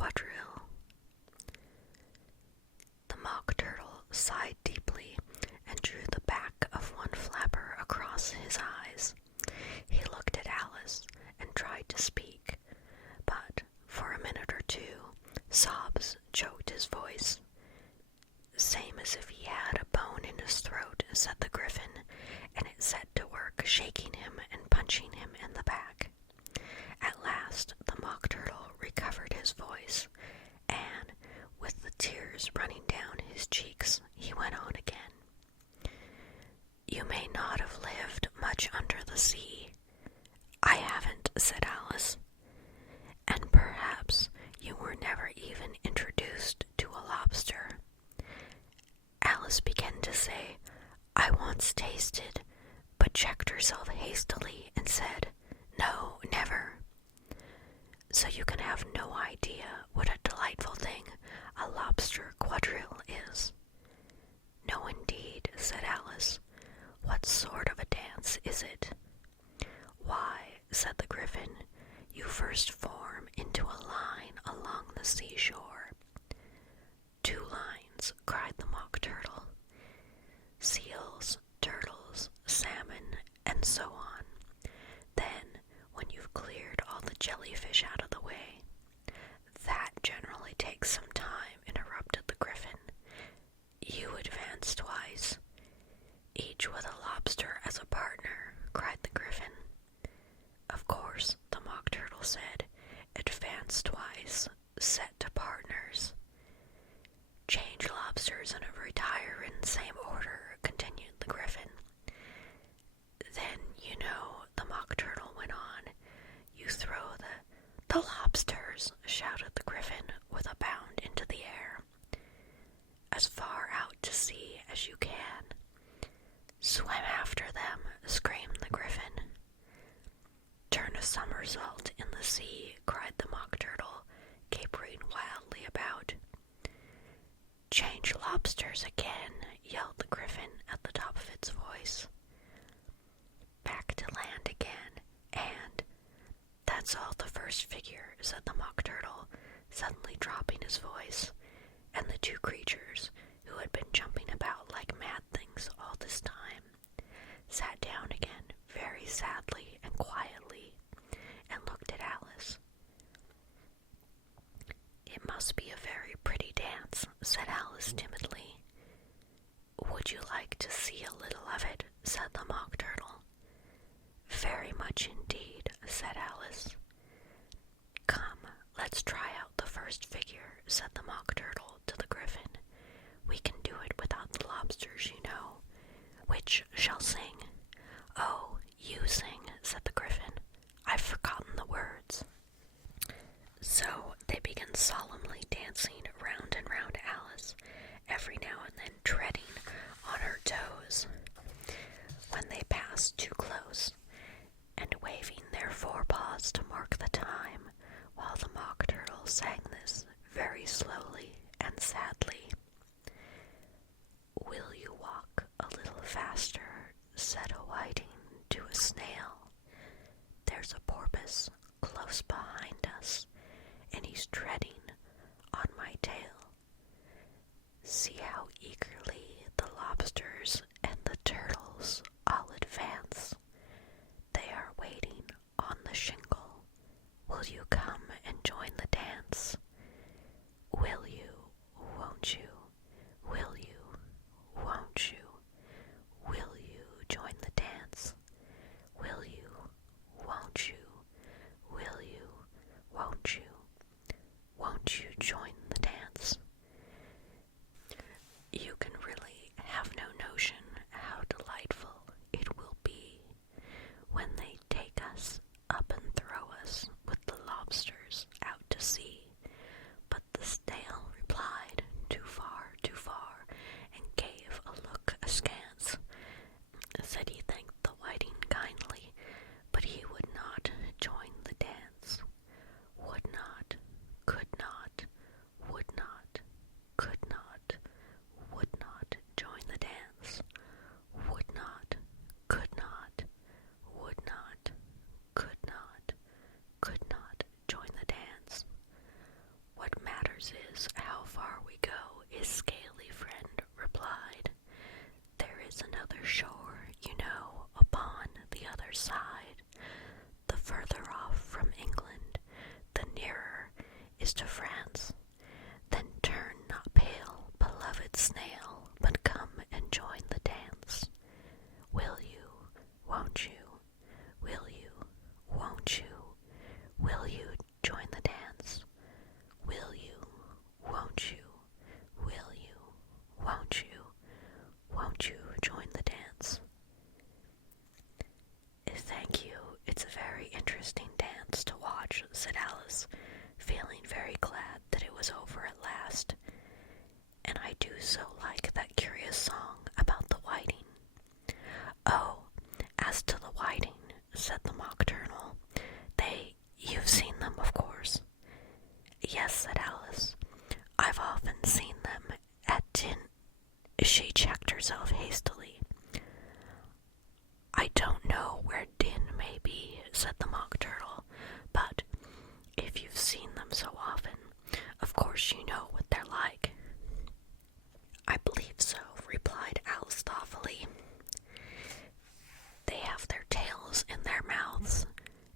Quadrille. The Mock Turtle sighed deeply and drew the back of one flapper across his eyes. He looked at Alice and tried to speak, but for a minute or two, sobs choked his voice. "Same as if he had a bone in his throat," said the Griffin, and it set to work shaking him and punching him in the back. At last the Mock Turtle recovered his voice, and, with the tears running down his cheeks, he went on again. "You may not have lived much under the sea." "I haven't," said Alice. "And perhaps you were never even introduced to a lobster." Alice began to say, "I once tasted," but checked herself hastily and said, "No, never." "So you can have no idea what a delightful thing a lobster quadrille is." "No, indeed," said Alice. "What sort of a dance is it?" "Why," said the Griffin, "you first form into a line along the seashore." "Two lines," cried the Mock Turtle. "Seals, turtles, salmon, and so on. Then, when you've cleared all the jellyfish out of the way—" "That generally takes some time," interrupted the Griffin. "You advance twice." "Each with a lobster as a partner," cried the Griffin. "Of course," the Mock Turtle said. "Advance twice, set to partners." "Change lobsters and retire in same order," continued the Griffin. "Then, you know," the Mock Turtle went on, "you throw the lobsters," shouted the Griffin with a bound into the air, "as far out to sea as you can." "Swim after them," screamed the Griffin. "Turn a somersault in the sea," cried the Mock Turtle, capering wildly about. "Change lobsters again," yelled the Griffin at the top of its voice. "Back to land again, and—" "That's all the first figure," said the Mock Turtle, suddenly dropping his voice, and the two creatures, who had been jumping about like mad things all this time, sat down again very sadly and quietly, and looked at Alice. "It must be a very pretty dance," said Alice timidly. "Would you like to see a little of it?" said the Mock Turtle. "Very much indeed," said Alice. "Come, let's try out the first figure," said the Mock Turtle to the Griffin. "We can do it without the lobsters, you know. Which shall sing?" "Oh, you sing," said the Griffin. "I've forgotten the words." So they began solemnly dancing round and round Alice, every now and then treading on her toes when they passed too close, and waving their forepaws to mark the time, while the Mock Turtle sang this very slowly and sadly. "Will you walk a little faster?" said a whiting to a snail. "There's a porpoise close behind us, and he's treading on my tail. See how eagerly the lobsters and the turtles all advance. They are waiting on the shingle. Will you come and join the dance? Will you, won't you? Will you, won't you? Will you join the dance? Will you, won't you? Will you, won't you? Won't you join the dance?" You can really have no notion how delightful it will be when they take us up and throw us with the lobsters out to sea, but the stale matters is how far we go, his scaly friend replied. There is another shore, you know, upon the other side. The further off from England, the nearer is to France. Then turn not pale, beloved snail, but come and join the dance. Will you, won't you, will you, won't you, will you join the dance? Will you, won't you, will you, won't you join the dance? Thank you. It's a very interesting dance to watch, said Alice, feeling very glad that it was over at last. And I do so like that curious song about the whiting. Oh, as to the whiting, said the Mock Turtle, you've seen them, of course. Yes, said Alice, I've often seen them at Din. She checked herself hastily. I don't know where Din may be, said the Mock Turtle, but if you've seen them so often, of course you know what they're like. I believe so, replied Alice thoughtfully. They have their tails in their mouths,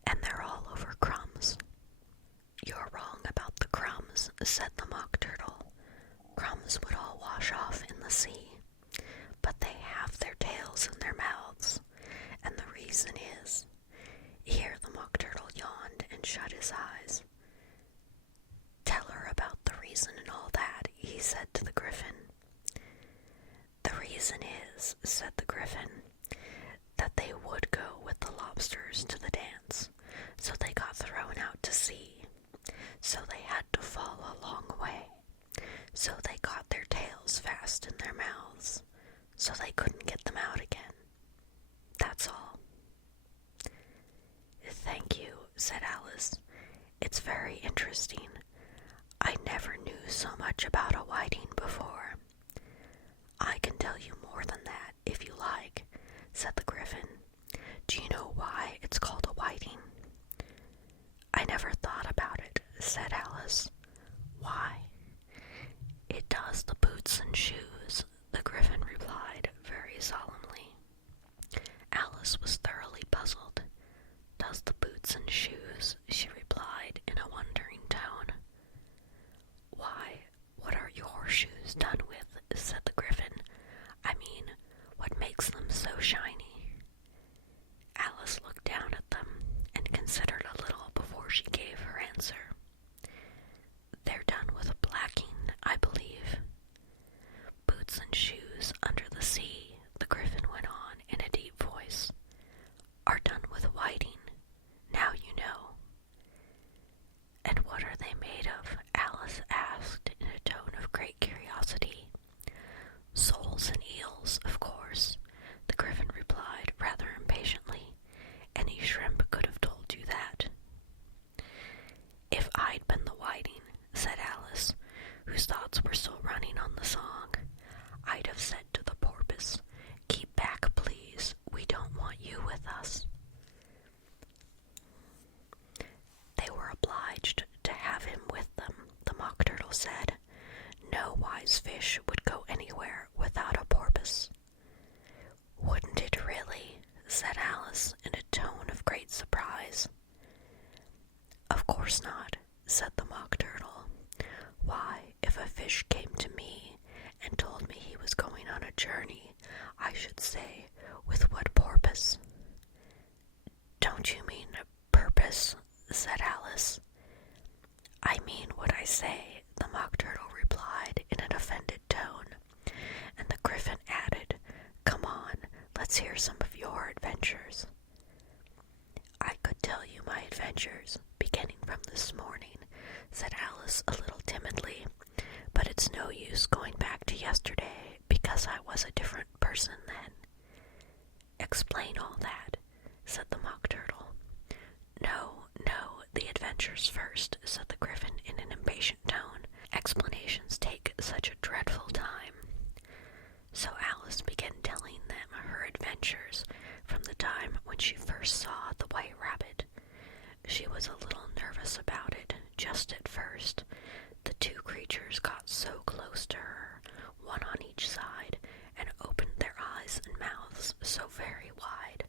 and they're all over crumbs. You're wrong about the crumbs, said the Mock Turtle. Crumbs would all wash off in the sea, but they have their tails in their mouths, and the reason is... Here the Mock Turtle yawned and shut his eyes. Tell her about the reason and all that, he said to the Griffin. The reason is, said the Griffin, that they would go with the lobsters to the dance, so they got thrown out to sea. So they had to fall a long way. So they got their tails fast in their mouths, so they couldn't get them out again. That's all. Thank you, said Alice. It's very interesting. I never knew so much about a whiting before. I can tell you more than that, if you like, said the Griffin. Do you know why it's called a whiting? I never thought about it, said Alice. Why? It does the boots and shoes, the Griffin replied very solemnly. Alice was thoroughly puzzled. Does the boots and shoes, she replied in a wondering tone. Why, what are your shoes done with, said the Griffin. I mean, what makes them so shiny? Alice looked down at them and considered a little before she gave her answer. They're done with blacking, I believe. Boots and shoes under the sea, the Griffin went on in a deep voice, are done with whiting. Now you know. And what are they made of? Alice asked in a tone of great curiosity. Soles and eels, of course, the Griffin replied rather impatiently. Any shrimp could have told you that. If I'd been the whiting, said Alice, whose thoughts were still running on the song, I'd have said to the porpoise, keep back, please, we don't want you with us. They were obliged to have him with them, the Mock Turtle said. No wise fish would go anywhere without a porpoise. Wouldn't it really? Said Alice in a tone of great surprise. Of course not, said the Mock Turtle. Why, if a fish came to me and told me he was going on a journey, I should say, with what purpose? Don't you mean purpose? Said Alice. I mean what I say, the Mock Turtle replied in an offended tone, and the Griffin added, Come on, let's hear some of your adventures. I could tell you my adventures, beginning from this morning, said Alice a little timidly, but it's no use going back to yesterday, because I was a different person then. Explain all that, said the Mock Turtle. No, the adventures first, said the Griffin in an impatient tone. Explanations take such a dreadful time. So Alice began telling them her adventures from the time when she first saw the White Rabbit. She was a little nervous about it, just at first. The two creatures got so close to her, one on each side, and opened their eyes and mouths so very wide,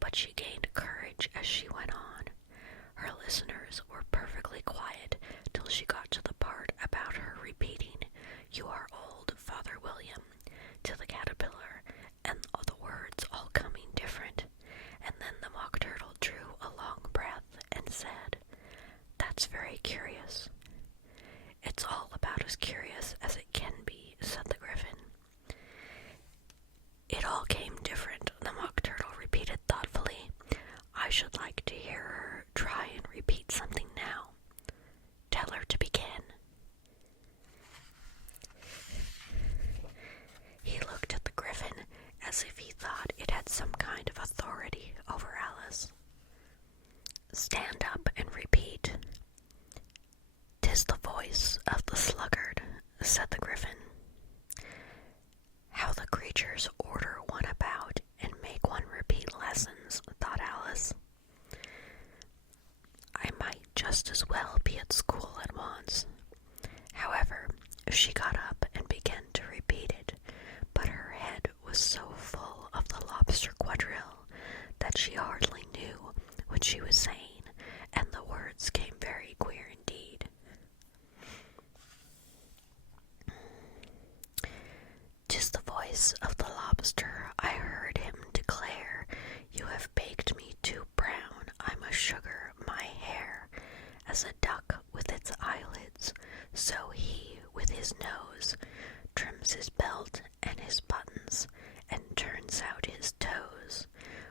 but she gained courage as she went on. Her listeners were perfectly quiet till she got to the part about her repeating, "You are old, Father William," to the caterpillar, and all the words all coming different. And then the Mock Turtle drew a long breath and said, "That's very curious." "It's all about as curious as it can be," said the Griffin. "It all came different," the Mock Turtle repeated thoughtfully. "I should like to hear her try and repeat something now. Tell her to begin." He looked at the Griffin as if he thought it had some kind of authority over Alice. "Stand up and repeat." "'Tis the voice of the sluggard," said the Griffin. "How the creatures order one about and make one repeat lessons," thought Alice. "I might just as well be at school at once." However, she got up and began to repeat it, but her head was so full of the Lobster Quadrille that she hardly knew what she was saying, and the words came very queer indeed. "'Tis the voice of the lobster, I heard him declare, you have baked me too brown, I must sugar my hair. As a duck with its eyelids, so he with his nose trims his belt and his buttons, and turns out his toes.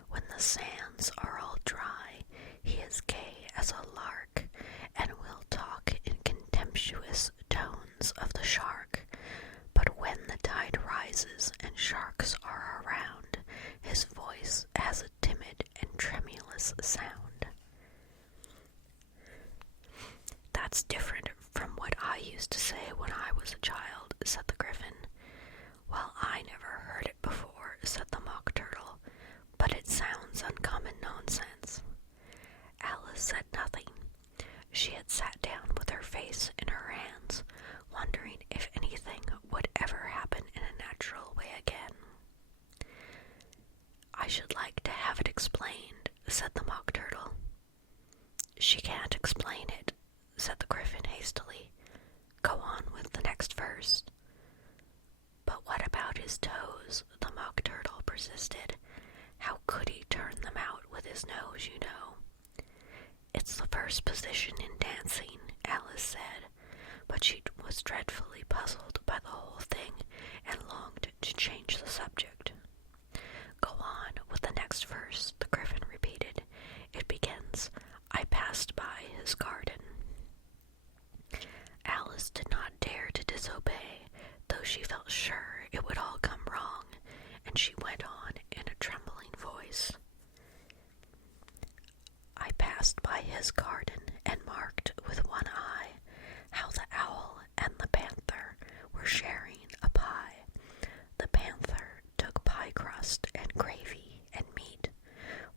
When the sands are all dry, he is gay as a lark, and will talk in contemptuous tones of the shark. But when the tide rises and sharks are around, his voice has a timid and tremulous sound." "That's different from what I used to say when I was a child," said the Griffin. "Well, I never heard it before," said the Mock Turtle, "but it sounds uncommon nonsense." Alice said nothing. She had sat down with her face in her hands, wondering if anything would ever happen in a natural way again. "I should like to have it explained," said the Mock Turtle. "She can't explain it," said the Griffin hastily. "Go on with the next verse." "But what about his toes?" the Mock Turtle persisted. "How could he turn them out with his nose, you know?" "It's the first position in dancing," Alice said, but she was dreadfully puzzled by the whole thing and longed to change the subject. "Go on with the next verse," the Griffin repeated. "It begins, 'I passed by his garden.'" Alice did not dare to disobey, though she felt sure it would all come wrong, and she went on in a trembling voice. "I passed by his garden and marked with one eye how the owl and the panther were sharing a pie. The panther took pie crust and gravy and meat,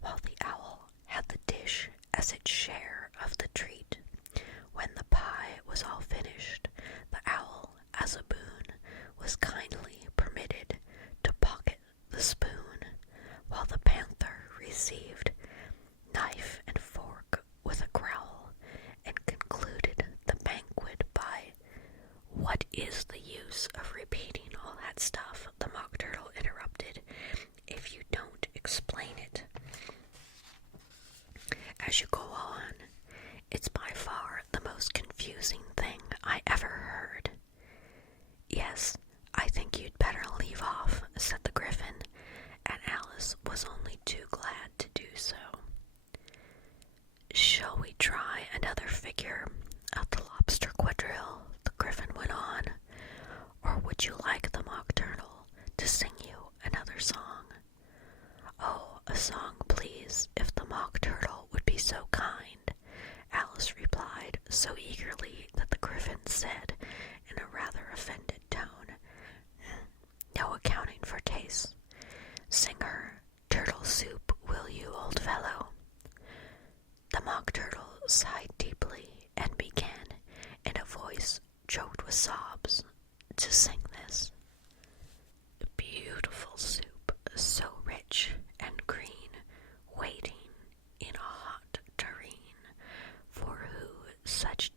while the owl had the dish as its share of the treat. When the pie was all finished, the owl, as a boon, was kindly permitted to pocket the spoon, while the panther received knife and fork with a growl, and concluded the banquet by—" "What is the use of repeating all that stuff," the Mock Turtle interrupted, "if you don't explain it as you go on? It's by far the most confusing thing I ever heard." "Yes, I think you'd better leave off," said the Griffin, and Alice was only too glad to do so. "Shall we try another figure of the Lobster Quadrille?" the Griffin went on. "Or would you like the Mock Turtle to sing you another song?" "Oh, a song, please, if the Mock Turtle would be so kind," Alice replied so eagerly that the Griffin said in a rather offended tone, "No accounting for tastes. Sing her turtle soup, will you, old fellow?" The Mock Turtle sighed deeply and began, in a voice with sobs, to sing this. Beautiful soup, so rich and green, waiting in a hot tureen, for who such